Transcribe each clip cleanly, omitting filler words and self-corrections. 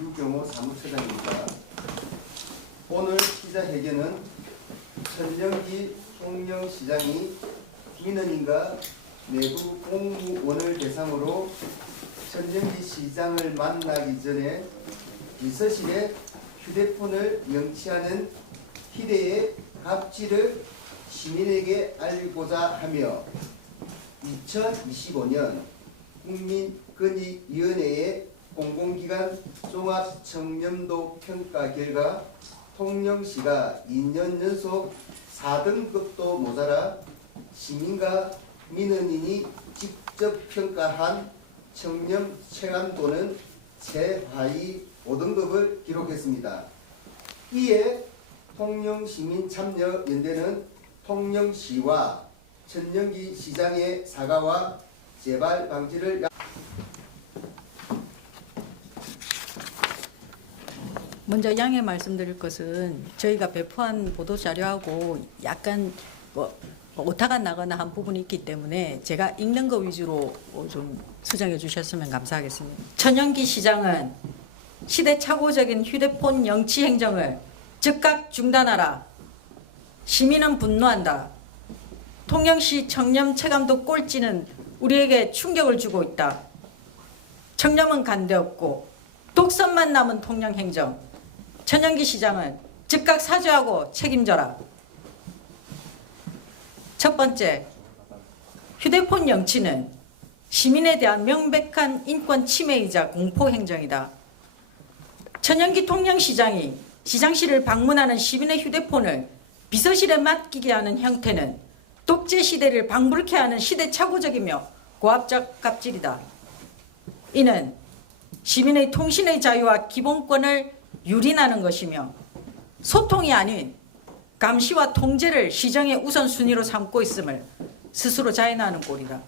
유경호 사무처장입니다. 오늘 기자회견은 천정기 통영시장이 민원인과 내부 공무원을 대상으로 천정기 시장을 만나기 전에 비서실에 휴대폰을 영치하는 희대의 갑질을 시민에게 알고자 하며 2025년 국민권익위원회의 공공기관 종합청렴도 평가 결과 통영시가 2년 연속 4등급도 모자라 시민과 민원인이 직접 평가한 청렴 체감도는 최하위 5등급을 기록했습니다. 이에 통영시민참여연대는 통영시와 천정기 시장의 사과와 재발 방지를 먼저 양해 말씀드릴 것은 저희가 배포한 보도자료하고 약간 오타가 나거나 한 부분이 있기 때문에 제가 읽는 거 위주로 좀 수정해 주셨으면 감사하겠습니다. 천연기 시장은 시대착오적인 휴대폰 영치 행정을 즉각 중단하라. 시민은 분노한다. 통영시 청렴 체감도 꼴찌는 우리에게 충격을 주고 있다. 청렴은 간대없고 독선만 남은 통영 행정. 천연기 시장은 즉각 사죄하고 책임져라. 첫 번째, 휴대폰 영치는 시민에 대한 명백한 인권 침해이자 공포 행정이다. 천연기 통영시장이 시장실을 방문하는 시민의 휴대폰을 비서실에 맡기게 하는 형태는 독재 시대를 방불케 하는 시대착오적이며 고압적 갑질이다. 이는 시민의 통신의 자유와 기본권을 유린하는 것이며 소통이 아닌 감시와 통제를 시정의 우선순위로 삼고 있음을 스스로 자인하는 꼴이다.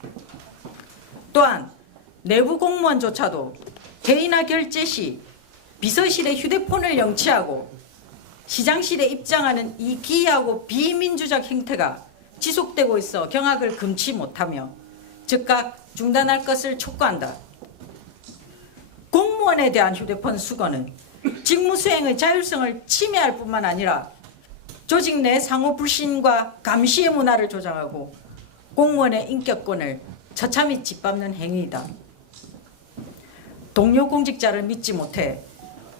또한 내부 공무원조차도 회의나 결제 시 비서실의 휴대폰을 영치하고 시장실에 입장하는 이 기이하고 비민주적 행태가 지속되고 있어 경악을 금치 못하며 즉각 중단할 것을 촉구한다. 공무원에 대한 휴대폰 수거는 직무수행의 자율성을 침해할 뿐만 아니라 조직 내 상호 불신과 감시의 문화를 조장하고 공무원의 인격권을 처참히 짓밟는 행위이다. 동료 공직자를 믿지 못해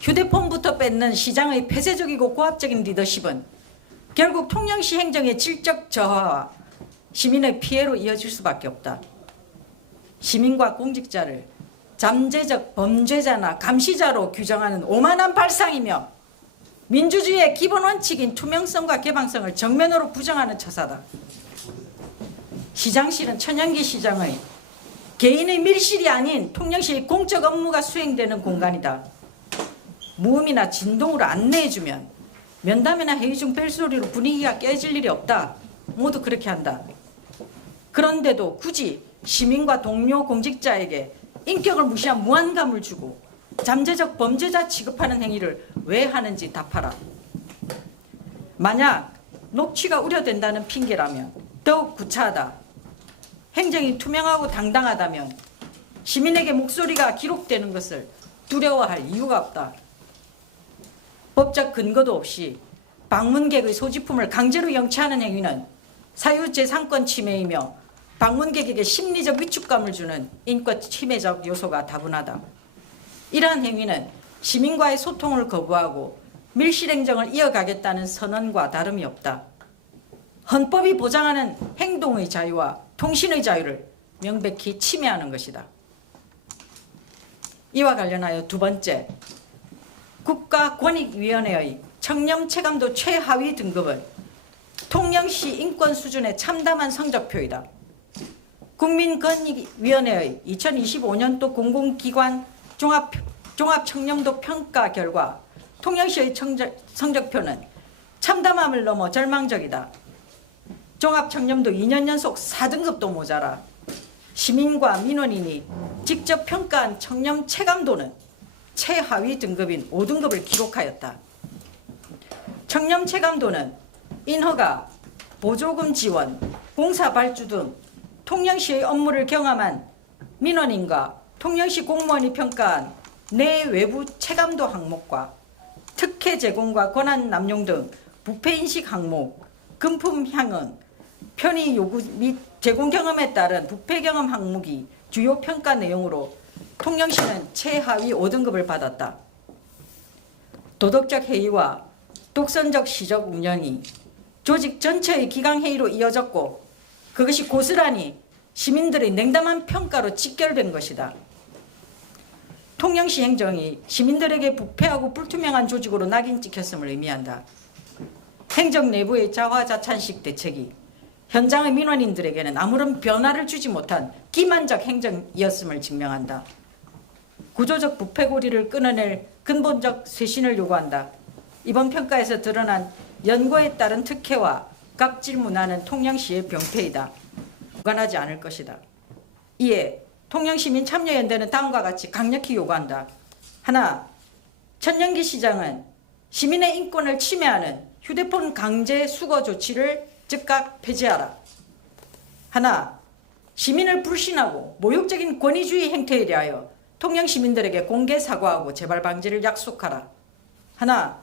휴대폰부터 뺏는 시장의 폐쇄적이고 고압적인 리더십은 결국 통영시 행정의 질적 저하와 시민의 피해로 이어질 수밖에 없다. 시민과 공직자를 잠재적 범죄자나 감시자로 규정하는 오만한 발상이며 민주주의의 기본 원칙인 투명성과 개방성을 정면으로 부정하는 처사다. 시장실은 천연기 시장의 개인의 밀실이 아닌 통영시의 공적 업무가 수행되는 공간이다. 무음이나 진동으로 안내해주면 면담이나 회의 중 벨소리로 분위기가 깨질 일이 없다. 모두 그렇게 한다. 그런데도 굳이 시민과 동료 공직자에게 인격을 무시한 무한감을 주고 잠재적 범죄자 취급하는 행위를 왜 하는지 답하라. 만약 녹취가 우려된다는 핑계라면 더욱 구차하다. 행정이 투명하고 당당하다면 시민에게 목소리가 기록되는 것을 두려워할 이유가 없다. 법적 근거도 없이 방문객의 소지품을 강제로 영치하는 행위는 사유재산권 침해이며 방문객에게 심리적 위축감을 주는 인권 침해적 요소가 다분하다. 이러한 행위는 시민과의 소통을 거부하고 밀실행정을 이어가겠다는 선언과 다름이 없다. 헌법이 보장하는 행동의 자유와 통신의 자유를 명백히 침해하는 것이다. 이와 관련하여 두 번째, 국가권익위원회의 청렴체감도 최하위 등급은 통영시 인권 수준의 참담한 성적표이다. 국민권익위원회의 2025년도 공공기관 종합청렴도 평가 결과 통영시의 성적표는 참담함을 넘어 절망적이다. 종합청렴도 2년 연속 4등급도 모자라 시민과 민원인이 직접 평가한 청렴 체감도는 최하위 등급인 5등급을 기록하였다. 청렴 체감도는 인허가, 보조금 지원, 공사 발주 등 통영시의 업무를 경험한 민원인과 통영시 공무원이 평가한 내 외부 체감도 항목과 특혜 제공과 권한 남용 등 부패인식 항목, 금품 향응, 편의 요구 및 제공 경험에 따른 부패 경험 항목이 주요 평가 내용으로 통영시는 최하위 5등급을 받았다. 도덕적 해이와 독선적 시적 운영이 조직 전체의 기강회의로 이어졌고 그것이 고스란히 시민들의 냉담한 평가로 직결된 것이다. 통영시 행정이 시민들에게 부패하고 불투명한 조직으로 낙인 찍혔음을 의미한다. 행정 내부의 자화자찬식 대책이 현장의 민원인들에게는 아무런 변화를 주지 못한 기만적 행정이었음을 증명한다. 구조적 부패 고리를 끊어낼 근본적 쇄신을 요구한다. 이번 평가에서 드러난 연고에 따른 특혜와 갑질 문화는 통영시의 병폐이다. 무관하지 않을 것이다. 이에 통영시민 참여연대는 다음과 같이 강력히 요구한다. 하나, 천연기 시장은 시민의 인권을 침해하는 휴대폰 강제 수거 조치를 즉각 폐지하라. 하나, 시민을 불신하고 모욕적인 권위주의 행태에 대하여 통영 시민들에게 공개 사과하고 재발 방지를 약속하라. 하나,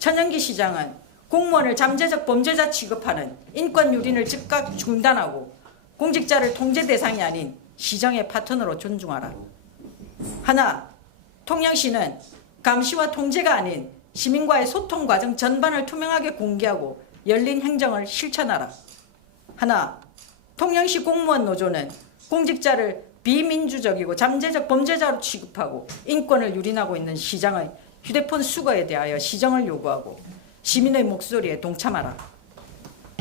천연기 시장은 공무원을 잠재적 범죄자 취급하는 인권 유린을 즉각 중단하고 공직자를 통제 대상이 아닌 시정의 파트너로 존중하라. 하나, 통영시는 감시와 통제가 아닌 시민과의 소통 과정 전반을 투명하게 공개하고 열린 행정을 실천하라. 하나, 통영시 공무원 노조는 공직자를 비민주적이고 잠재적 범죄자로 취급하고 인권을 유린하고 있는 시장의 휴대폰 수거에 대하여 시정을 요구하고 시민의 목소리에 동참하라.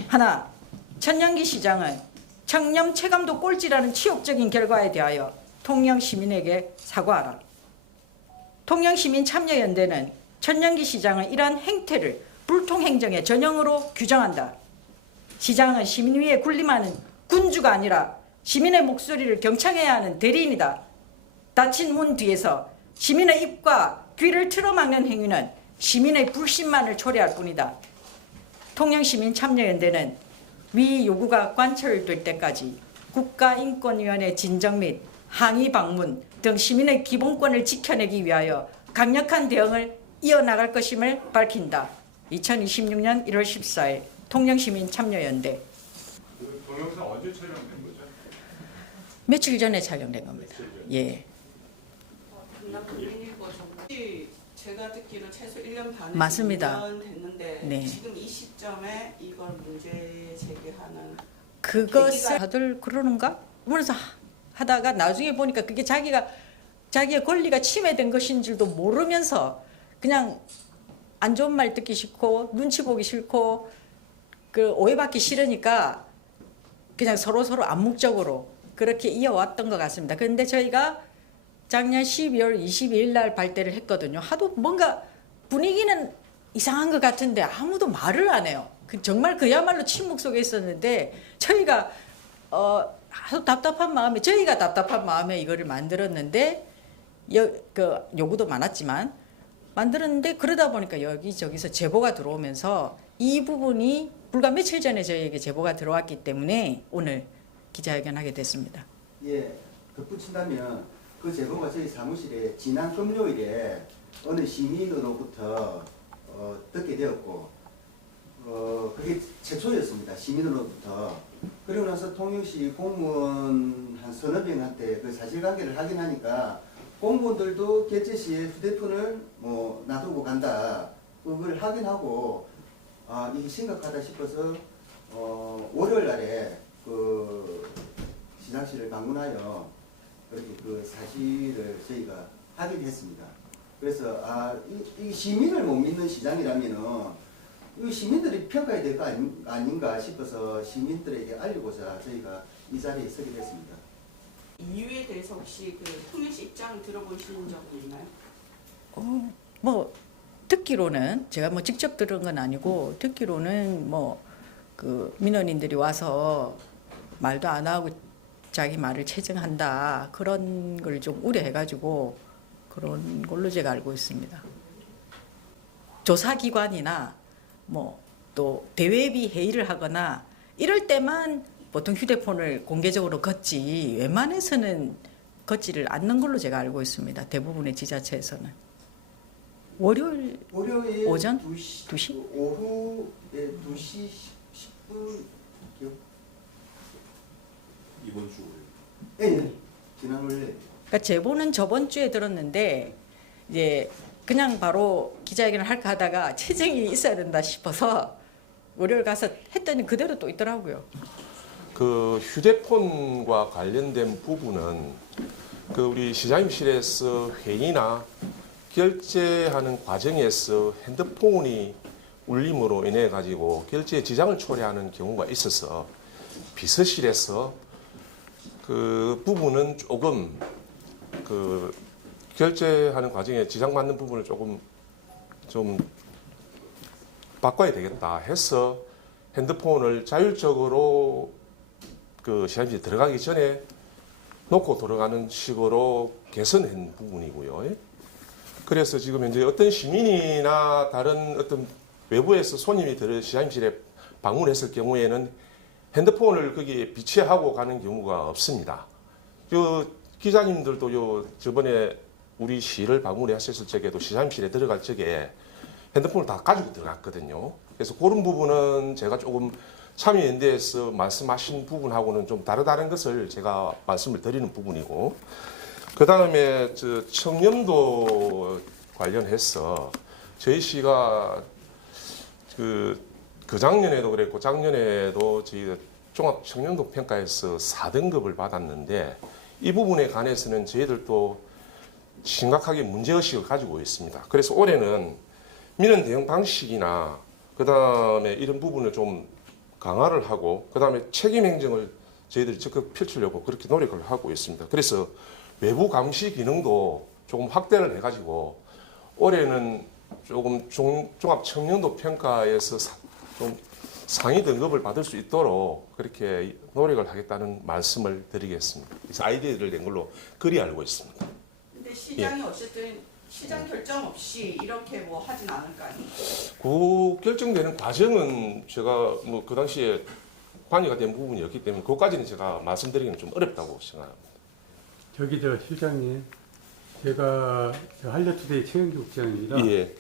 하나, 천연기 시장은 청렴 체감도 꼴찌라는 치욕적인 결과에 대하여 통영 시민에게 사과하라. 통영시민 참여연대는 천연기 시장의 이러한 행태를 불통행정의 전형으로 규정한다. 시장은 시민 위에 군림하는 군주가 아니라 시민의 목소리를 경청해야 하는 대리인이다. 닫힌 문 뒤에서 시민의 입과 귀를 틀어막는 행위는 시민의 불신만을 초래할 뿐이다. 통영시민 참여연대는 위 요구가 관철될 때까지 국가인권위원회 진정 및 항의 방문 등 시민의 기본권을 지켜내기 위하여 강력한 대응을 이어나갈 것임을 밝힌다. 2026년 1월 14일 통영시민 참여연대. 그 동영상 언제 촬영된 거죠? 며칠 전에 촬영된 겁니다. 예. 제가 듣기로 최소 1년 반에 맞습니다. 2년 됐는데 네. 지금 이 시점에 이걸 문제 제기하는 그것을 다들 그러는가? 그러면서 하다가 나중에 보니까 그게 자기의 권리가 침해된 것인 줄도 모르면서 그냥 안 좋은 말 듣기 싫고 눈치 보기 싫고 그 오해받기 싫으니까 그냥 서로 암묵적으로 그렇게 이어왔던 것 같습니다. 그런데 저희가 작년 12월 22일 날 발대를 했거든요. 하도 뭔가 분위기는 이상한 것 같은데 아무도 말을 안 해요. 정말 그야말로 침묵 속에 있었는데 저희가 저희가 답답한 마음에 이거를 만들었는데 요구도 많았지만 만들었는데 그러다 보니까 여기저기서 제보가 들어오면서 이 부분이 불과 며칠 전에 저희에게 제보가 들어왔기 때문에 오늘 기자회견하게 됐습니다. 예, 덧붙인다면 그 제보가 저희 사무실에 지난 금요일에 어느 시민으로부터 듣게 되었고 그게 최초였습니다. 시민으로부터. 그리고 나서 통영시 공무원 한 서너 명한테 그 사실관계를 확인하니까 공무원들도 개최 시에 휴대폰을 놔두고 간다. 그걸 확인하고 이게 심각하다 싶어서 월요일 날에 그 시장실을 방문하여 그렇게 그 사실을 저희가 확인했습니다. 그래서 이 시민을 못 믿는 시장이라면은 이 시민들이 평가해야 될 거 아닌가 싶어서 시민들에게 알리고자 저희가 이 자리에 서게 됐습니다. 이유에 대해서 혹시 그 통일시 입장 들어보신 적이 있나요? 듣기로는 제가 직접 들은 건 아니고 듣기로는 그 민원인들이 와서 말도 안 하고 자기 말을 채증한다 그런 걸 좀 우려해가지고 그런 걸로 제가 알고 있습니다. 조사기관이나 또 대외비 회의를 하거나 이럴 때만 보통 휴대폰을 공개적으로 걷지 웬만해서는 걷지를 않는 걸로 제가 알고 있습니다. 대부분의 지자체에서는. 월요일 오전? 2시? 오후에 2시 10분 이번 주 예, 지난 월요일. 그러니까 제보는 저번 주에 들었는데 이제 그냥 바로 기자회견을 할까 하다가 체증이 있어야 된다 싶어서 월요일 가서 했더니 그대로 또 있더라고요. 그 휴대폰과 관련된 부분은 그 우리 시장님실에서 회의나 결제하는 과정에서 핸드폰이 울림으로 인해 가지고 결제에 지장을 초래하는 경우가 있어서 비서실에서 그 부분은 조금 그 결제하는 과정에 지장받는 부분을 조금 좀 바꿔야 되겠다 해서 핸드폰을 자율적으로 그 시험실에 들어가기 전에 놓고 들어가는 식으로 개선한 부분이고요. 그래서 지금 현재 어떤 시민이나 다른 어떤 외부에서 손님이 시험실에 방문했을 경우에는 핸드폰을 거기에 비치하고 가는 경우가 없습니다. 기자님들도 저번에 우리 시를 방문하셨을 적에도 시장실에 들어갈 적에 핸드폰을 다 가지고 들어갔거든요. 그래서 그런 부분은 제가 조금 참여연대에서 말씀하신 부분하고는 좀 다른 것을 제가 말씀을 드리는 부분이고, 그 다음에 청렴도 관련해서 저희 시가 그 작년에도 그랬고 작년에도 저희 종합 청렴도 평가에서 4등급을 받았는데 이 부분에 관해서는 저희들도 심각하게 문제의식을 가지고 있습니다. 그래서 올해는 민원 대응 방식이나 그 다음에 이런 부분을 좀 강화를 하고 그 다음에 책임 행정을 저희들이 적극 펼치려고 그렇게 노력을 하고 있습니다. 그래서 외부 감시 기능도 조금 확대를 해가지고 올해는 조금 종합 청렴도 평가에서 좀 상위 등급을 받을 수 있도록 그렇게 노력을 하겠다는 말씀을 드리겠습니다. 그래서 아이디어를 낸 걸로 그리 알고 있습니다. 근데 시장이 어쨌든 시장 결정 없이 이렇게 뭐 하진 않을 거 아니에요? 그 결정되는 과정은 제가 뭐 그 당시에 관여가 된 부분이었기 때문에 그것까지는 제가 말씀드리기는 좀 어렵다고 생각합니다. 저기 실장님, 제가 한려투데이 최영규국장입니다. 예,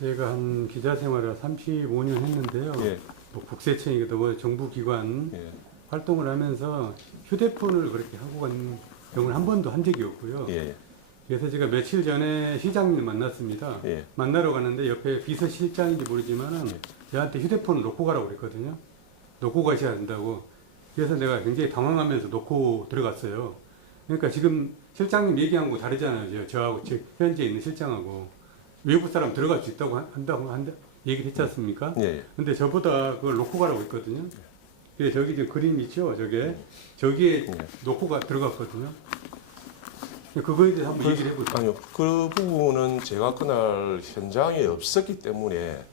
제가 한 기자 생활을 35년 했는데요. 예, 뭐 국세청이기도 뭐 정부기관 예, 활동을 하면서 휴대폰을 그렇게 하고 간 경우는 한 번도 한 적이 없고요. 예, 그래서 제가 며칠 전에 시장님 만났습니다. 예. 만나러 갔는데 옆에 비서실장인지 모르지만은 예. 저한테 휴대폰을 놓고 가라고 그랬거든요. 놓고 가셔야 된다고. 그래서 내가 굉장히 당황하면서 놓고 들어갔어요. 그러니까 지금 실장님 얘기한 거 다르잖아요. 저하고 현재 있는 실장하고 외부 사람 들어갈 수 있다고 한다고 얘기를 했지 않습니까? 예. 근데 저보다 그걸 놓고 가라고 했거든요. 그래서 저기 지금 그림 있죠? 저기에 놓고 들어갔거든요. 그거에 대해서 한번 얘기를 해볼까요? 아니요, 그 부분은 제가 그날 현장에 없었기 때문에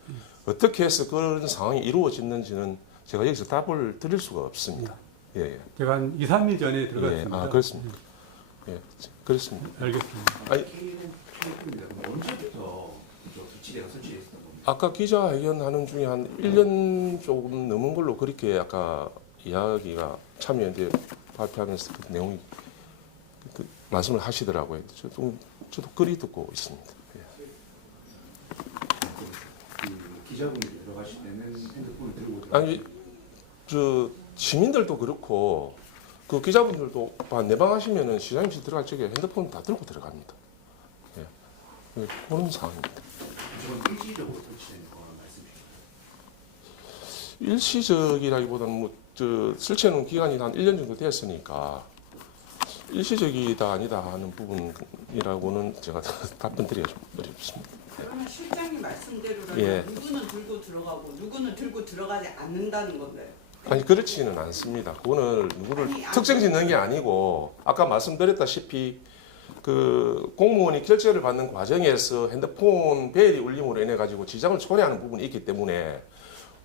어떻게 해서 그런 상황이 이루어졌는지는 제가 여기서 답을 드릴 수가 없습니다. 예, 예. 제가 한 2, 3일 전에 예. 들어갔습니다. 아, 그렇습니까? 예, 그렇습니다. 알겠습니다. 아니, 언제부터 기치대가 설치했었던 겁니까? 아까 기자회견하는 중에 한 1년 조금 넘은 걸로 그렇게 아까 이야기가 참여연대 발표하면서 그 내용이 말씀을 하시더라고요. 저도 그리 듣고 있습니다. 예. 기자분들이 들어가실 때는 핸드폰을 들고 들어가시나요? 아니, 시민들도 그렇고 그 기자분들도 내방 하시면은 시장님실 들어갈 적에 핸드폰 다 들고 들어갑니다. 예, 그런 상황입니다. 저건 일시적으로 설치된 거란 말씀이시죠? 일시적이라기보다는 설치해놓은 기간이 한 1년 정도 됐으니까 일시적이다 아니다 하는 부분이라고는 제가 답변 드리기가 좀 어렵습니다. 그러면 실장님 말씀대로라면 예. 누구는 들고 들어가고 누구는 들고 들어가지 않는다는 건데요. 아니 그렇지는 않습니다. 그거는 누구를 아니, 특정 짓는 게 아니고 아까 말씀드렸다시피 그 공무원이 결제를 받는 과정에서 핸드폰 벨이 울림으로 인해 가지고 지장을 초래하는 부분이 있기 때문에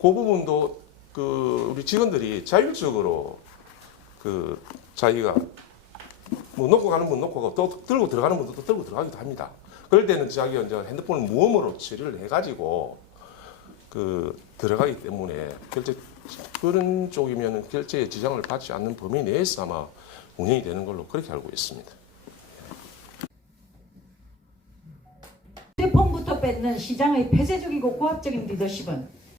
그 부분도 그 우리 직원들이 자율적으로 그 자기가 뭐 놓고 가는 분 놓고 가고 또 들고 들어가는 분도 또 들고 들어가기도 합니다. 그럴 때는 자기가 이제 핸드폰을 무음으로 처리를 해가지고 그 들어가기 때문에 결제 그런 쪽이면은 결제에 지장을 받지 않는 범위 내에서 아마 운영이 되는 걸로 그렇게 알고 있습니다. 휴대폰부터 뺏는 시장의 폐쇄적이고 고압적인 리더십은